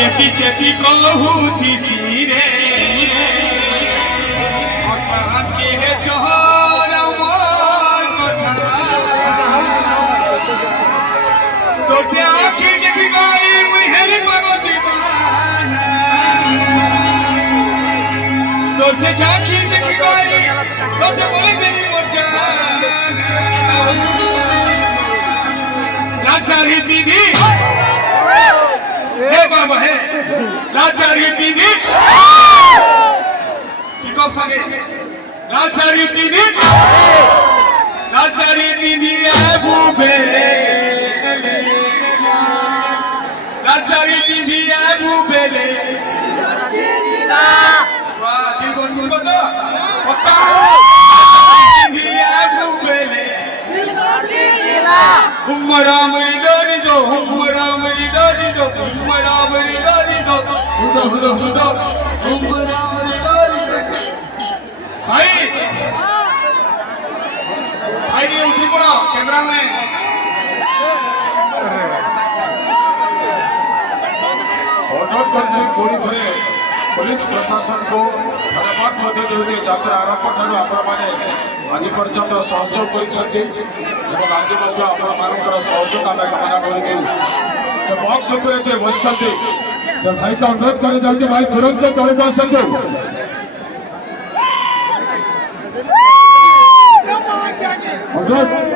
चेपी चेपी कहूती सिरे हठात के तोहर मोर तो से आँखी देख गई मुहर मगो दीवाना तो से झांकी देख गई तो से बोले देनी मोर जान लाचारी दीदी हे बाबा हे लाचारी दीदी की कब संगे लाचारी दीदी आबू बे लाचारी दीदी आबू बेले वाह दिल कौन सी बात पक्का दीदी आबू बेले हुम्मरा मरी दरी दो हुम्मरा मरी दरी दो हुम्मरा मरी दरी दो हुदो हुदो हुदो हुम्मरा मरी दरी दो भाई भाई ये उठी पड़ा कैमरा में अनुरोध करछे कोड़ी थरे पुलिस प्रशासन को धन्यवाद मध्य देउचे यात्रा आरंभ ठारू आपण माने आज पर्यंत सहयोग करिसथि एवं आज मध्य आपण मानकर सहयोग आमे कामना करिछु से बॉक्स उपरे जे बसथि से भाई का अनुरोध करे जाउचे भाई तुरंत तळे बसंतु अनुरोध